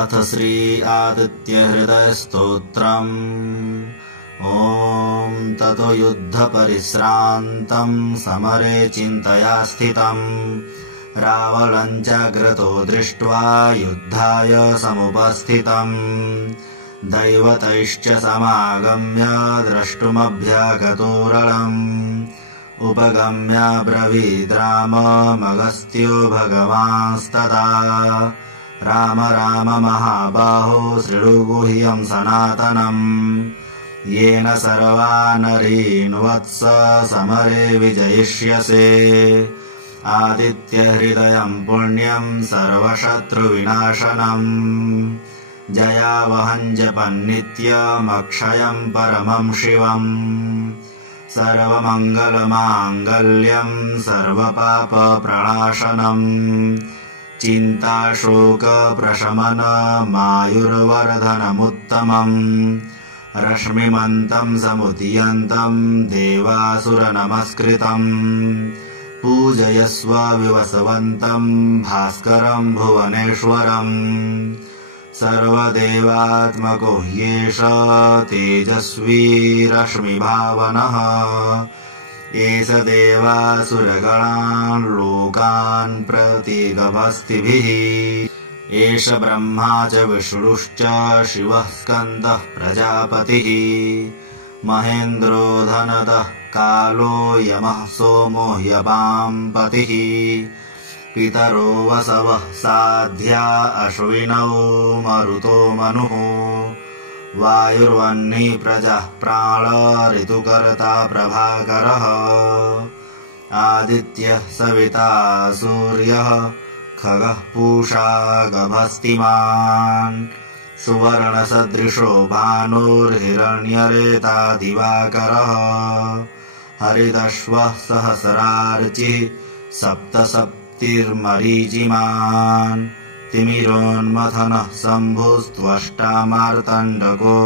अथ श्री आदित्यहृदयस्तोत्रम्। ॐ ततो युद्धपरिश्रान्तम् समरे चिन्तया स्थितम् रावणम् चाग्रतो दृष्ट्वा युद्धाय समुपस्थितम् दैवतैश्च समागम्य द्रष्टुमभ्यागतोरलम् उपगम्य ब्रवीद्राममगस्त्यो भगवांस्तदा राम राम महाबाहो शृणुगुह्यम् सनातनम् येन सर्वानरीन् वत्स समरे विजयिष्यसे आदित्यहृदयम् पुण्यम् सर्वशत्रुविनाशनम् जयावहम् जपन्नित्यमक्षयम् परमम् शिवम् सर्वमङ्गलमाङ्गल्यम् सर्वपापप्रणाशनम् चिन्ताशोकप्रशमनमायुर्वर्धनमुत्तमम् रश्मिमन्तम् समुदीयन्तम् देवासुरनमस्कृतम् पूजयस्व विवसवन्तम् भास्करम् भुवनेश्वरम् सर्वदेवात्मको ह्येष तेजस्वी रश्मिभावनः एष देवासुरगणान् लोकान् प्रतीगभस्तिभिः एष ब्रह्मा च विष्णुश्च शिवः स्कन्दः प्रजापतिः महेन्द्रो धनदः कालो यमः सोमो ह्यपाम्पतिः पितरो वसवः साध्या अश्विनौ मरुतो मनुः वायुर्वह्नि प्रजः प्राण ऋतुकर्ता प्रभाकरः आदित्यः सविता सूर्यः खगः पूषा गभस्तिमान् सुवर्णसदृशो भानुर्हिरण्यरेता दिवाकरः हरिदश्वः सहस्रार्चिः सप्तसप्तिर्मरीचिमान् तिमिरोन्मथनः शम्भुस्त्वष्टा मार्तण्डको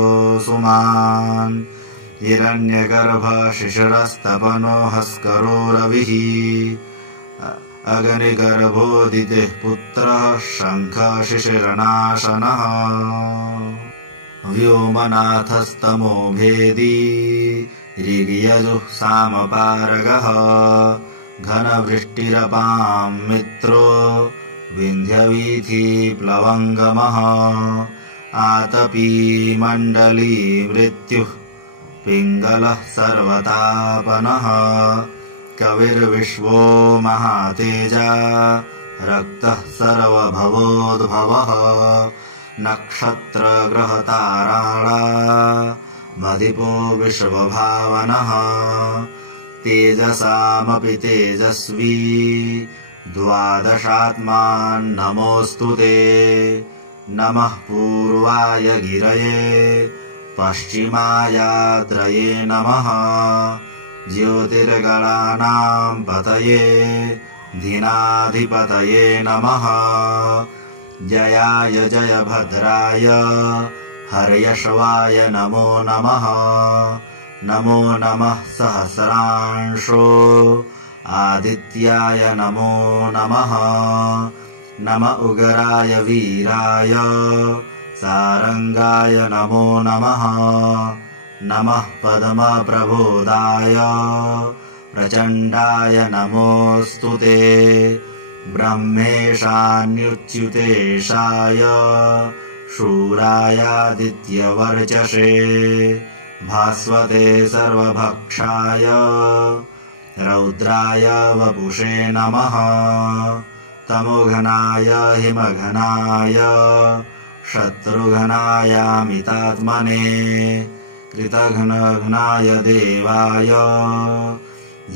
सुमान् हिरण्यगर्भः शिशिरस्तपनो हस्करो रविः अग्निगर्भोदितिः पुत्रः शङ्खः शिशिरनाशनः व्योमनाथस्तमो भेदी ऋग्यजुः सामपारगः घनवृष्टिरपां मित्रो विन्ध्यवीथिप्लवङ्गमः आतपी मण्डली मृत्युः पिङ्गलः सर्वतापनः कविर्विश्वो महातेजा रक्तः सर्वभवोद्भवः नक्षत्रग्रहताराणा मदिपो विश्वभावनः तेजसामपि तेजस्वी द्वादशात्मान्नमोऽस्तु ते नमः पूर्वाय गिरये पश्चिमायात्रये नमः ज्योतिर्गणानां पतये धीनाधिपतये नमः जयाय जयभद्राय हर्यश्वाय नमो नमः नमो नमः सहस्रांशो आदित्याय नमो नमः नम उग्राय वीराय सारंगाय नमो नमः नमः पद्मप्रबोधाय प्रचण्डाय नमोऽस्तु ते ब्रह्मेशान्युच्युतेशाय शूरायादित्यवर्चसे भास्वते सर्वभक्षाय रौद्राय वपुषे नमः तमोघनाय हिमघनाय शत्रुघनायामितात्मने कृतघ्नघ्नाय देवाय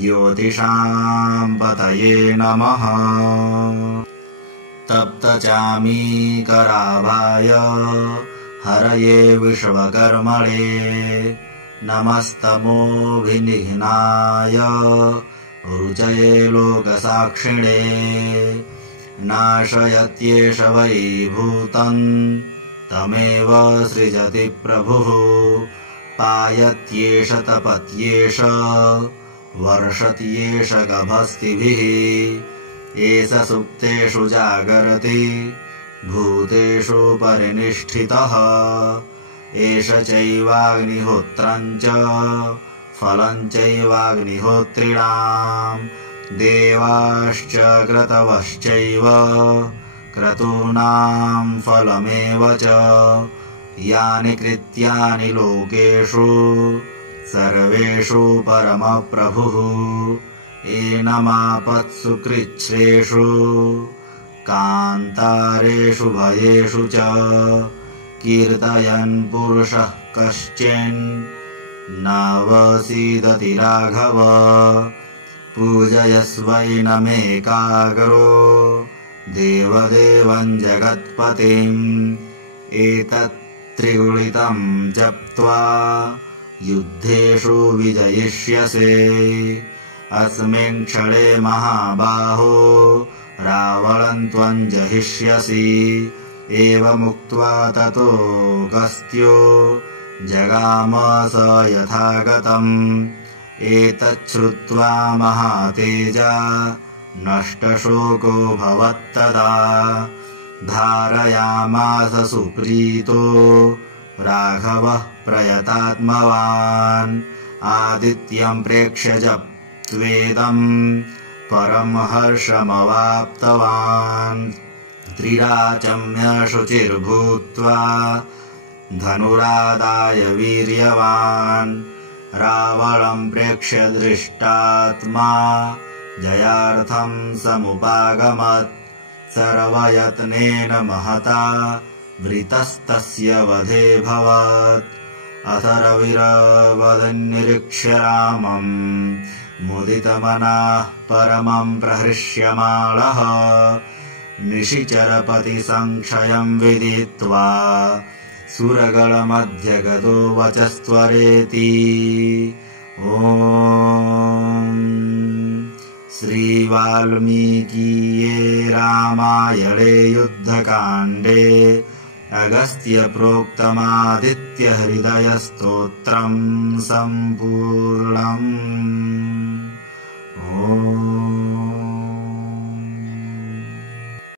ज्योतिषां पतये नमः तप्तचामीकराभाय हरये विश्वकर्मणे नमस्तमोभिनिघ्नाय रुचये लोकसाक्षिणे नाशयत्येष वै भूतम् तमेव सृजति प्रभुः पायत्येष तपत्येष वर्षत्येष गभस्तिभिः एष सुप्तेषु जागरति भूतेषु परिनिष्ठितः एष चैवाग्निहोत्रं च फलं चैवाग्निहोत्रिणाम् देवाश्च क्रतवश्चैव क्रतूनां फलमेव च यानि कृत्यानि लोकेषु सर्वेषु परमप्रभुः एनमापत्सु कृच्छ्रेषु कान्तारेषु भयेषु च कीर्तयन् पुरुषः कश्चिन् नवसीदति राघव पूजयस्वैनमेकाग्रो देवदेवं जगत्पतिम् एतत् त्रिगुणितं जप्त्वा युद्धेषु विजयिष्यसे अस्मिन् क्षणे महाबाहो रावणं त्वं जहिष्यसि एवमुक्त्वा ततो गस्त्यो जगाम स यथागतम् एतच्छ्रुत्वा महातेजा नष्टशोको भवत्तदा धारयामास सुप्रीतो राघवः प्रयतात्मवान् आदित्यं प्रेक्ष्य जप्त्वेदम् परं हर्षमवाप्तवान् त्रिराचम्य शुचिर्भूत्वा धनुरादाय वीर्यवान् रावणं प्रेक्ष्य दृष्टात्मा जयार्थं समुपागमत् सर्वयत्नेन महता वृतस्तस्य वधे भवत् अथ रविरवदन्निरीक्ष्य रामम् मुदितमनः परमं प्रहृष्यमाणः निशिचरपतिसंक्षयं विदित्वा सुरगणमध्यगतो वचस्त्वरेति ॐ श्रीवाल्मीकीये रामायणे युद्धकाण्डे अगस्त्यप्रोक्तमादित्यहृदयस्तोत्रं सम्पूर्णम्। ॐ